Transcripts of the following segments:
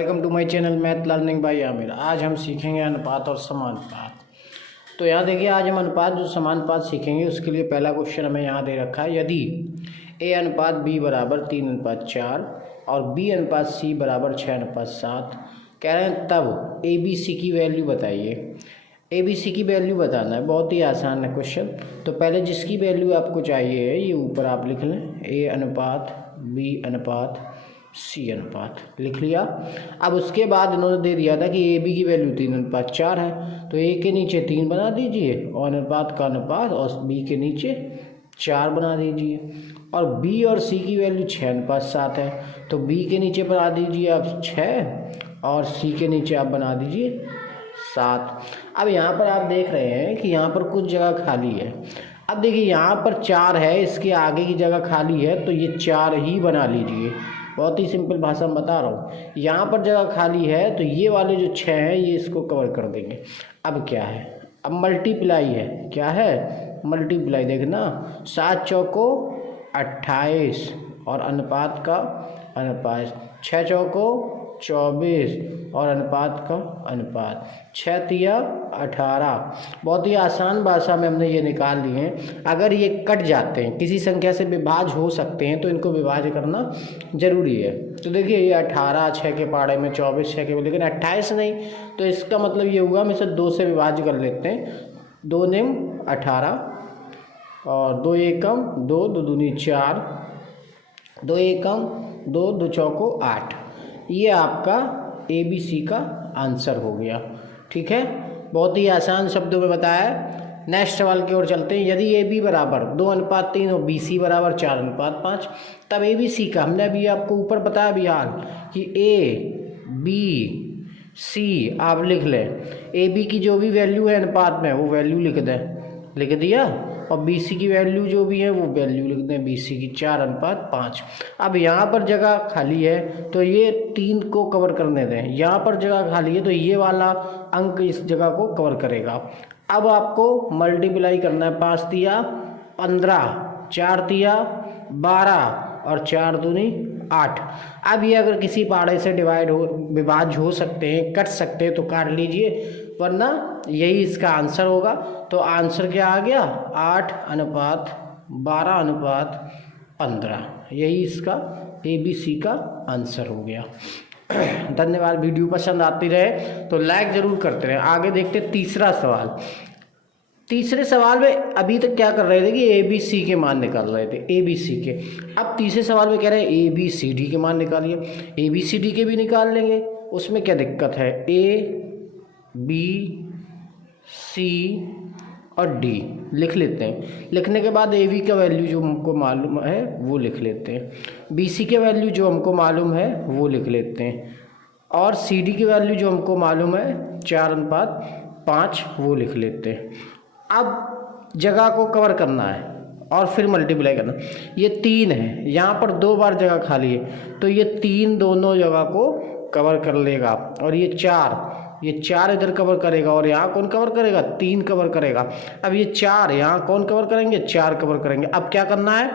Welcome to my channel math learning by Aamir. आज हम सीखेंगे अनुपात और समानुपात। तो यहाँ देखिए, आज हम अनुपात जो समानुपात सीखेंगे उसके लिए पहला क्वेश्चन हमें यहाँ दे रखा है। यदि a अनुपात b बराबर 3:4 और b अनुपात c बराबर 6:7 कह रहे हैं, तब a b c की वैल्यू बताइए। a b c की वैल्यू बताना है, बहुत ही आसान है क्वेश्चन। तो पहले जिसकी वैल्यू आपको चाहिए है ये ऊपर आप लिख लें, a अनुपात b अनुपात सी अनुपात लिख लिया। अब उसके बाद इन्होंने दे दिया था कि ए बी की वैल्यू 3:4 है, तो ए के नीचे 3 बना दीजिए और अनुपात का अनुपात और बी के नीचे 4 बना दीजिए। और बी और सी की वैल्यू 6:7 है, तो बी के नीचे बना दीजिए आप 6 और सी के नीचे आप बना दीजिए 7। अब यहाँ पर आप देख रहे हैं कि यहाँ पर कुछ जगह खाली है। अब देखिए यहाँ पर 4 है, इसके आगे की जगह खाली है, तो ये 4 ही बना लीजिए। बहुत ही सिंपल भाषा में बता रहा हूँ। यहाँ पर जगह खाली है तो ये वाले जो 6 हैं ये इसको कवर कर देंगे। अब क्या है, अब मल्टीप्लाई है। क्या है? मल्टीप्लाई। देखना, 7 चौको 28 और अनुपात का अनुपात, 6 चौको 24 और अनुपात का अनुपात, 6 तिया 18। बहुत ही आसान भाषा में हमने ये निकाल लिए हैं। अगर ये कट जाते हैं, किसी संख्या से विभाज्य हो सकते हैं, तो इनको विभाज्य करना जरूरी है। तो देखिए ये 18 6 के पाड़े में, 24 6 के, लेकिन 28 नहीं, तो इसका मतलब ये हुआ हम इसे 2 से विभाज्य कर लेते हैं। 2 निम 18 और 2 एकम 2, 2 दूनी 4, 2 एकम 2, 2 चौको 8। ये आपका ए बी सी का आंसर हो गया। ठीक है, बहुत ही आसान शब्दों में बताया। नेक्स्ट सवाल की ओर चलते हैं। यदि ए बी बराबर 2:3 और बी सी बराबर 4:5, तब ए बी सी का, हमने अभी आपको ऊपर बताया भी हाल कि ए बी सी आप लिख लें। ए बी की जो भी वैल्यू है अनुपात में वो वैल्यू लिख दें, लिख दिया, और बी सी की वैल्यू जो भी है वो वैल्यू लिख दें, बी सी की 4:5। अब यहाँ पर जगह खाली है तो ये 3 को कवर करने दें। यहाँ पर जगह खाली है तो ये वाला अंक इस जगह को कवर करेगा। अब आपको मल्टीप्लाई करना है। 5 तिया 15, 4 तिया 12 और 4 दूनी 8। अब ये अगर किसी पाड़े से विभाज्य हो सकते हैं, कट सकते हैं, तो काट लीजिए, वरना यही इसका आंसर होगा। तो आंसर क्या आ गया? 8:12:15। यही इसका ए बी सी का आंसर हो गया। धन्यवाद। वीडियो पसंद आती रहे तो लाइक ज़रूर करते रहें। आगे देखते तीसरा सवाल। तीसरे सवाल में अभी तक क्या कर रहे थे कि ए बी सी के मान निकाल रहे थे, ए बी सी के। अब तीसरे सवाल में कह रहे हैं ए बी सी डी के मान निकालिए। ए बी सी डी के भी निकाल लेंगे, उसमें क्या दिक्कत है। ए बी सी और डी लिख लेते हैं। लिखने के बाद ए बी का वैल्यू जो हमको मालूम है वो लिख लेते हैं, बी सी के वैल्यू जो हमको मालूम है वो लिख लेते हैं, और सी डी की वैल्यू जो हमको मालूम है 4:5 वो लिख लेते हैं। अब जगह को कवर करना है और फिर मल्टीप्लाई करना। ये 3 है, यहाँ पर 2 बार जगह खाली है, तो ये 3 दोनों जगह को कवर कर लेगा। और ये 4 इधर कवर करेगा, और यहाँ कौन कवर करेगा? 3 कवर करेगा। अब ये 4 यहाँ कौन कवर करेंगे? 4 कवर करेंगे। अब क्या करना है?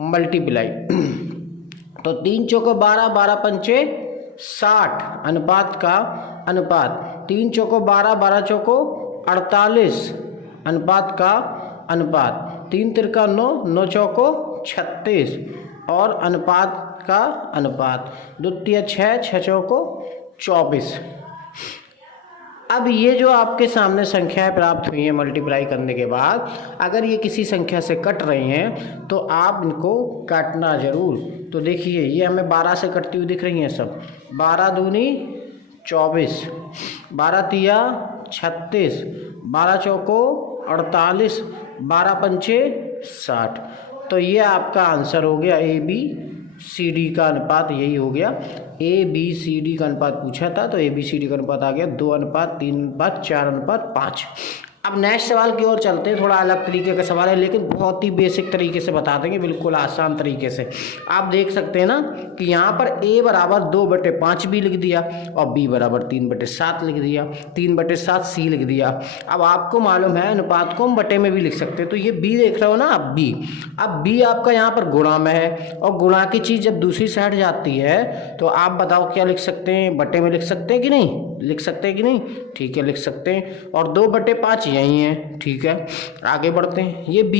मल्टीप्लाई। तो 3 चौको 12, 12 पंचे 60, अनुपात का अनुपात, 3 चौको 12, 12 चौको 48, अनुपात का अनुपात, 3 तिरका 9, 9 चौको 36 और अनुपात का अनुपात, 2 तिया 6, 6 चौको 24। अब ये जो आपके सामने संख्याएं प्राप्त हुई हैं मल्टीप्लाई करने के बाद, अगर ये किसी संख्या से कट रही हैं तो आप इनको काटना जरूर। तो देखिए ये हमें 12 से कटती हुई दिख रही हैं सब। 12 दूनी 24, 12 तिया 36, 12 चौको 48, 12 पंचे 60। तो ये आपका आंसर हो गया। ए बी सी डी का अनुपात यही हो गया। ए बी सी डी का अनुपात पूछा था तो ए बी सी डी का अनुपात आ गया 2:3:4:5। अब नेक्स्ट सवाल की ओर चलते हैं। थोड़ा अलग तरीके का सवाल है लेकिन बहुत ही बेसिक तरीके से बता देंगे, बिल्कुल आसान तरीके से। आप देख सकते हैं ना कि यहाँ पर a बराबर 2/5 भी लिख दिया और b बराबर 3/7 लिख दिया, 3/7 c लिख दिया। अब आपको मालूम है अनुपात को हम बटे में भी लिख सकते हैं। तो ये b देख रहे हो ना आप b, अब b आपका यहाँ पर गुणा में है और गुणा की चीज़ जब दूसरी साइड जाती है तो आप बताओ क्या लिख सकते हैं, बटे में लिख सकते हैं कि नहीं, लिख सकते हैं कि नहीं? ठीक है, लिख सकते हैं। और 2/5 यही है। ठीक है, आगे बढ़ते हैं। ये b,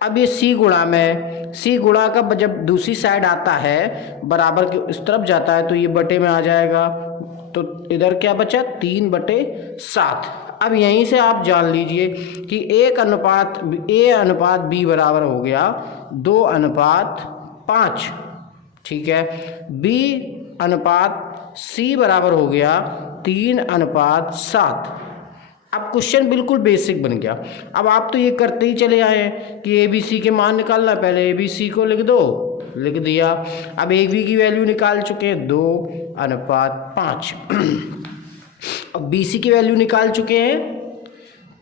अब ये c गुणा में है। c गुणा का जब दूसरी साइड आता है बराबर के इस तरफ जाता है तो ये बटे में आ जाएगा। तो इधर क्या बचा 3/7। अब यहीं से आप जान लीजिए कि a अनुपात b बराबर हो गया 2:5। ठीक है, b अनुपात c बराबर हो गया 3:7। अब क्वेश्चन बिल्कुल बेसिक बन गया। अब आप तो ये करते ही चले आए हैं कि ए बी सी के मान निकालना, पहले ए बी सी को लिख दो, लिख दिया। अब ए बी की वैल्यू निकाल चुके हैं 2:5। अब बी सी की वैल्यू निकाल चुके हैं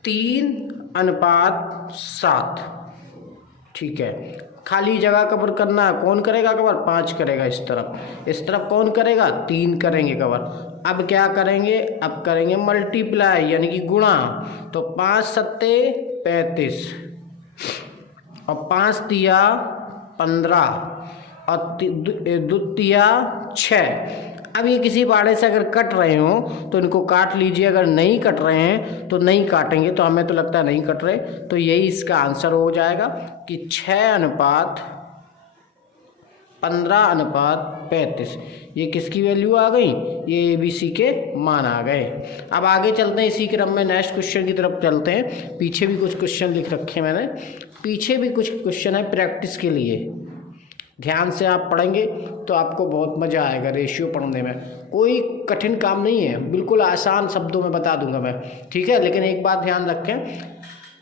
3:7। ठीक है, खाली जगह कवर करना है, कौन करेगा कवर? 5 करेगा इस तरफ कौन करेगा? 3 करेंगे कवर। अब क्या करेंगे? अब करेंगे मल्टीप्लाई यानी कि गुणा। तो 5 सत्ते 35 और 5 तिया 15 और 2 तिया 6। अब ये किसी बाड़े से अगर कट रहे हो तो इनको काट लीजिए, अगर नहीं कट रहे हैं तो नहीं काटेंगे, तो हमें तो लगता है नहीं कट रहे, तो यही इसका आंसर हो जाएगा कि 6:15:35। ये किसकी वैल्यू आ गई? ये ए बी सी के मान आ गए। अब आगे चलते हैं, इसी क्रम में नेक्स्ट क्वेश्चन की तरफ चलते हैं। पीछे भी कुछ क्वेश्चन लिख रखे हैं मैंने, पीछे भी कुछ क्वेश्चन है प्रैक्टिस के लिए। ध्यान से आप पढ़ेंगे तो आपको बहुत मज़ा आएगा रेशियो पढ़ने में। कोई कठिन काम नहीं है, बिल्कुल आसान शब्दों में बता दूंगा मैं। ठीक है, लेकिन एक बात ध्यान रखें,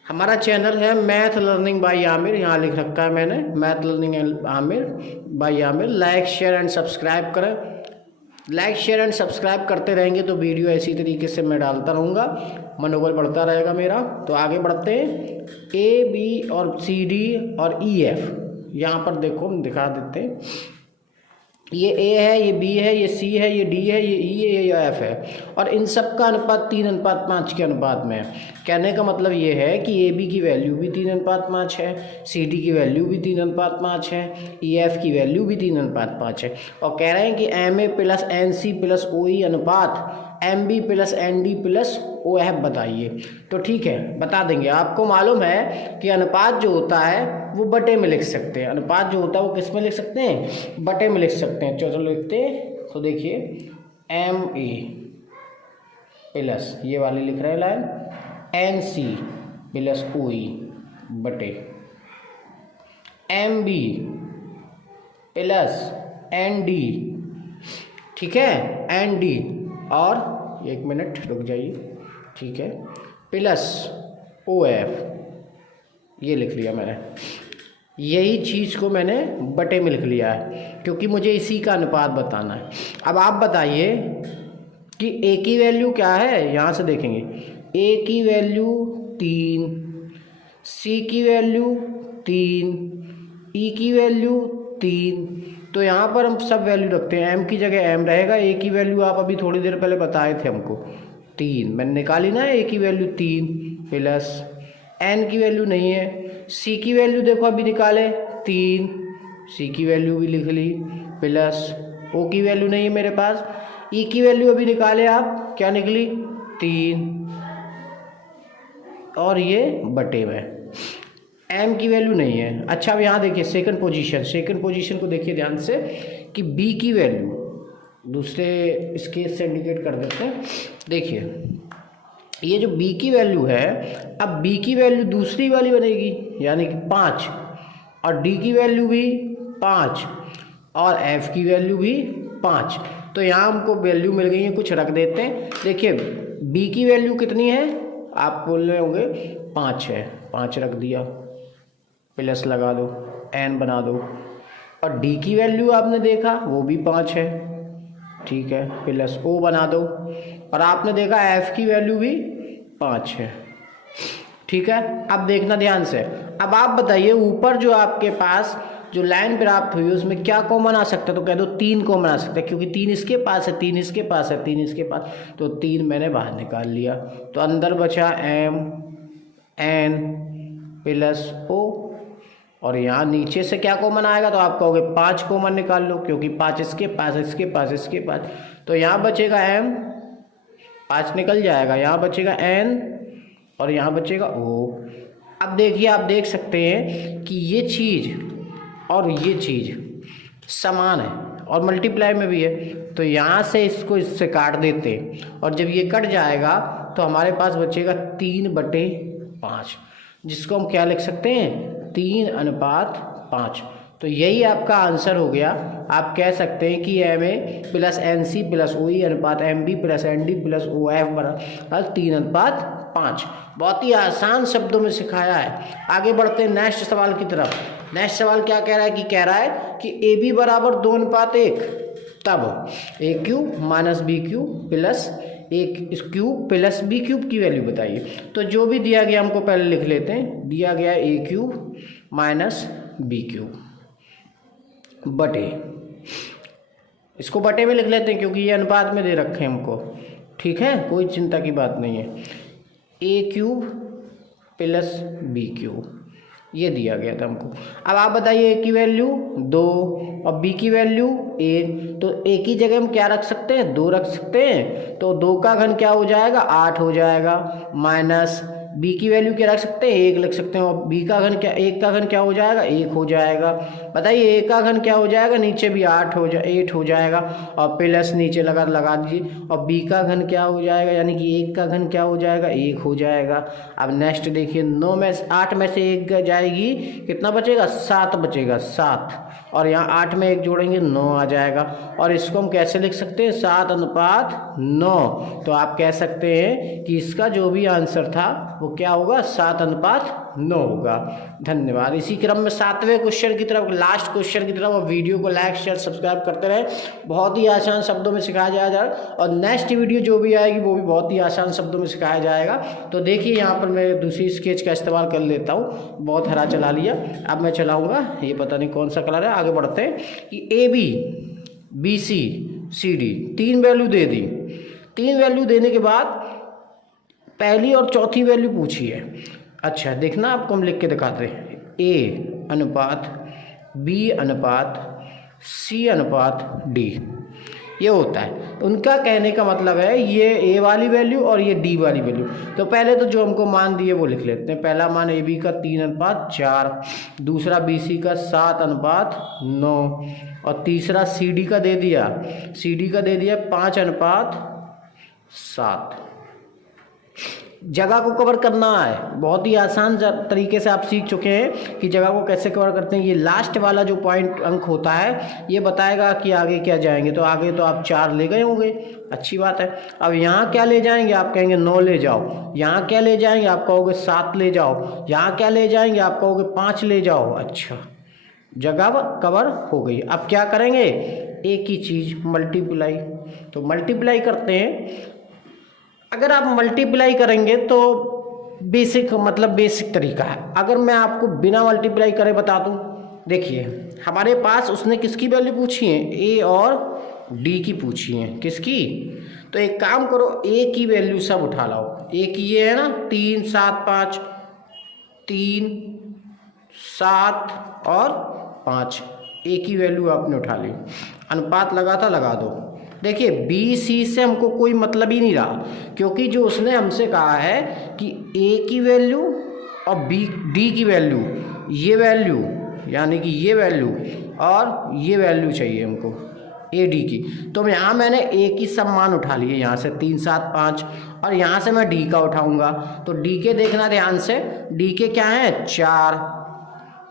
हमारा चैनल है मैथ लर्निंग बाय आमिर, यहाँ लिख रखा है मैंने math learning Aamir by Aamir. Like share and subscribe करें। लाइक शेयर एंड सब्सक्राइब करते रहेंगे तो वीडियो ऐसी तरीके से मैं डालता रहूँगा, मनोबल बढ़ता रहेगा मेरा। तो आगे बढ़ते हैं, ए बी और सी डी और ई एफ। यहाँ पर देखो हम दिखा देते हैं, ये ए है, ये बी है, ये सी है, ये डी है, ये ई है, ये एफ है, और इन सब का अनुपात 3:5 के अनुपात में है। कहने का मतलब ये है कि ए बी की वैल्यू भी 3:5 है, सी डी की वैल्यू भी 3:5 है, ई एफ की वैल्यू भी 3:5 है। और कह रहे हैं कि M A plus N C plus O E अनुपात M B plus N D plus O F बताइए। तो ठीक है, बता देंगे। आपको मालूम है कि अनुपात जो होता है वो बटे में लिख सकते हैं। अनुपात जो होता है वो किस में लिख सकते हैं? बटे में लिख सकते हैं। चलो लिखते हैं, तो देखिए एम ए प्लस ये वाली लिख रहे हैं line N C plus O E बटे M B plus N D. ठीक है, एन डी, और 1 मिनट रुक जाइए, ठीक है, प्लस ओ एफ, ये लिख लिया मैंने। यही चीज़ को मैंने बटे में लिख लिया है क्योंकि मुझे इसी का अनुपात बताना है। अब आप बताइए कि ए की वैल्यू क्या है? यहाँ से देखेंगे, ए की वैल्यू 3, सी की वैल्यू 3, ई की वैल्यू 3। तो यहाँ पर हम सब वैल्यू रखते हैं, एम की जगह एम रहेगा। ए की वैल्यू आप अभी थोड़ी देर पहले बताए थे हमको 3, मैंने निकाली ना, ए की वैल्यू 3 प्लस एन की वैल्यू नहीं है, सी की वैल्यू देखो अभी निकाले 3, सी की वैल्यू भी लिख ली, प्लस ओ की वैल्यू नहीं है मेरे पास, ई की वैल्यू अभी निकाले आप, क्या निकली 3, और ये बटे में एम की वैल्यू नहीं है। अच्छा, अब यहाँ देखिए सेकंड पोजीशन को देखिए ध्यान से कि बी की वैल्यू दूसरे स्केच से इंडिकेट कर देते हैं। देखिए ये जो b की वैल्यू है, अब b की वैल्यू दूसरी वाली बनेगी यानी कि 5, और d की वैल्यू भी 5, और f की वैल्यू भी 5। तो यहाँ हमको वैल्यू मिल गई है, कुछ रख देते हैं। देखिए b की वैल्यू कितनी है? आप बोल रहे होंगे 5 है, 5 रख दिया, प्लस लगा दो, n बना दो, और d की वैल्यू आपने देखा वो भी 5 है, ठीक है, प्लस o बना दो, और आपने देखा f की वैल्यू भी 5 है। ठीक है, अब देखना ध्यान से। अब आप बताइए ऊपर जो आपके पास जो लाइन प्राप्त हुई उसमें क्या कॉमन आ सकता है, तो कह दो 3 कॉमन आ सकता है, क्योंकि 3 इसके पास है, 3 इसके पास है, 3 इसके पास, तो 3 मैंने बाहर निकाल लिया। तो अंदर बचा m n प्लस o, और यहाँ नीचे से क्या कॉमन आएगा, तो आप कहोगे 5 कॉमन निकाल लो, क्योंकि 5 इसके पास, इसके पास, इसके पास, तो यहाँ बचेगा m, 5 निकल जाएगा, यहाँ बचेगा n और यहाँ बचेगा o। अब देखिए, आप देख सकते हैं कि ये चीज़ और ये चीज़ समान है और मल्टीप्लाई में भी है, तो यहाँ से इसको इससे काट देते हैं, और जब ये कट जाएगा तो हमारे पास बचेगा 3/5, जिसको हम क्या लिख सकते हैं, 3:5। तो यही आपका आंसर हो गया। आप कह सकते हैं कि M A plus N C plus O E अनुपात M B plus N D plus O F बराबर 3:5। बहुत ही आसान शब्दों में सिखाया है। आगे बढ़ते हैं नेक्स्ट सवाल की तरफ। नेक्स्ट सवाल क्या कह रहा है, कि कह रहा है कि ए बी बराबर 2:1, तब A cube minus B cube plus A cube plus B cube की वैल्यू बताइए। तो जो भी दिया गया हमको पहले लिख लेते हैं। दिया गया ए क्यूब माइनस बी क्यूब बटे, इसको बटे में लिख लेते हैं क्योंकि ये अनुपात में दे रखे हैं हमको। ठीक है, कोई चिंता की बात नहीं है। ए क्यूब प्लस बी क्यूब ये दिया गया था हमको। अब आप बताइए ए की वैल्यू 2 और बी की वैल्यू 1, तो ए की जगह हम क्या रख सकते हैं, 2 रख सकते हैं, तो 2 का घन क्या हो जाएगा, 8 हो जाएगा, माइनस बी की वैल्यू क्या रख सकते हैं, 1 लिख सकते हैं, और बी का घन क्या, 1 का घन क्या हो जाएगा, 1 हो जाएगा। बताइए ए का घन क्या हो जाएगा, नीचे भी 8 हो जाएगा, और प्लस नीचे लगा दीजिए, और बी का घन क्या हो जाएगा, यानी कि 1 का घन क्या हो जाएगा, 1 हो जाएगा। अब नेक्स्ट देखिए, 8 में से 1 जाएगी, कितना बचेगा, 7 बचेगा, 7, और यहाँ 8 में 1 जोड़ेंगे 9 आ जाएगा, और इसको हम कैसे लिख सकते हैं, 7:9। तो आप कह सकते हैं कि इसका जो भी आंसर था वो क्या होगा, 7:9 होगा। धन्यवाद। इसी क्रम में 7वें क्वेश्चन की तरफ, लास्ट क्वेश्चन की तरफ, और वीडियो को लाइक शेयर सब्सक्राइब करते रहें। बहुत ही आसान शब्दों में सिखाया जाएगा, और नेक्स्ट वीडियो जो भी आएगी वो भी बहुत ही आसान शब्दों में सिखाया जाएगा। तो देखिए, यहाँ पर मैं दूसरी स्केच का इस्तेमाल कर लेता हूँ। बहुत हरा चला लिया, अब मैं चलाऊँगा, ये पता नहीं कौन सा कलर है। आगे बढ़ते हैं कि A B B C C D 3 value दे दी। 3 वैल्यू देने के बाद पहली और चौथी वैल्यू पूछी है। अच्छा, देखना, आपको हम लिख के दिखाते हैं। ए अनुपात बी अनुपात सी अनुपात डी, ये होता है। उनका कहने का मतलब है ये ए वाली वैल्यू और ये डी वाली वैल्यू। तो पहले तो जो हमको मान दिए वो लिख लेते हैं। पहला मान ए बी का 3:4, दूसरा बी सी का 7:9, और तीसरा सी डी का दे दिया, 5:7। जगह को कवर करना है, बहुत ही आसान तरीके से आप सीख चुके हैं कि जगह को कैसे कवर करते हैं। ये लास्ट वाला जो पॉइंट अंक होता है ये बताएगा कि आगे क्या जाएंगे। तो आगे तो आप 4 ले गए होंगे, अच्छी बात है। अब यहाँ क्या ले जाएंगे, आप कहेंगे 9 ले जाओ। यहाँ क्या ले जाएंगे, आप कहोगे 7 ले जाओ। यहाँ क्या ले जाएंगे, आप कहोगे 5 ले जाओ। अच्छा, जगह कवर हो गई। अब क्या करेंगे, एक ही चीज़ मल्टीप्लाई। तो मल्टीप्लाई करते हैं। अगर आप मल्टीप्लाई करेंगे तो बेसिक तरीका है। अगर मैं आपको बिना मल्टीप्लाई करे बता दूं, देखिए हमारे पास उसने किसकी वैल्यू पूछी है, ए और डी की पूछी है। किसकी, तो एक काम करो, ए की वैल्यू सब उठा लाओ। ए की ये है ना 3, 7, 5, 3, 7 और 5, ए की वैल्यू आपने उठा ली। अनुपात लगा था, लगा दो। देखिए बी सी से हमको कोई मतलब ही नहीं रहा, क्योंकि जो उसने हमसे कहा है कि ए की वैल्यू और बी डी की वैल्यू, ये वैल्यू यानी कि ये वैल्यू और ये वैल्यू चाहिए हमको ए डी की। तो यहाँ मैंने ए की सब मान उठा लिए, यहाँ से 3, 7, 5, और यहाँ से मैं डी का उठाऊंगा। तो डी के देखना ध्यान से, डी के क्या है, 4,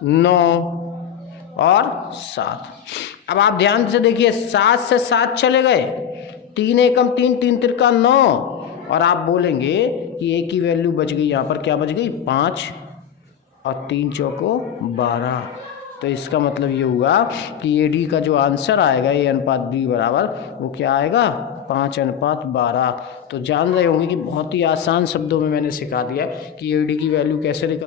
9 और 7। अब आप ध्यान से देखिए, 7 से 7 चले गए, 3 एकम 3, 3 तिरका 9, और आप बोलेंगे कि ए की वैल्यू बच गई, यहाँ पर क्या बच गई, 5, और 3 चौको 12, तो इसका मतलब ये हुआ कि ए डी का जो आंसर आएगा ए अनुपात बी बराबर वो क्या आएगा 5:12। तो जान रहे होंगे कि बहुत ही आसान शब्दों में मैंने सिखा दिया कि ए डी की वैल्यू कैसे निकल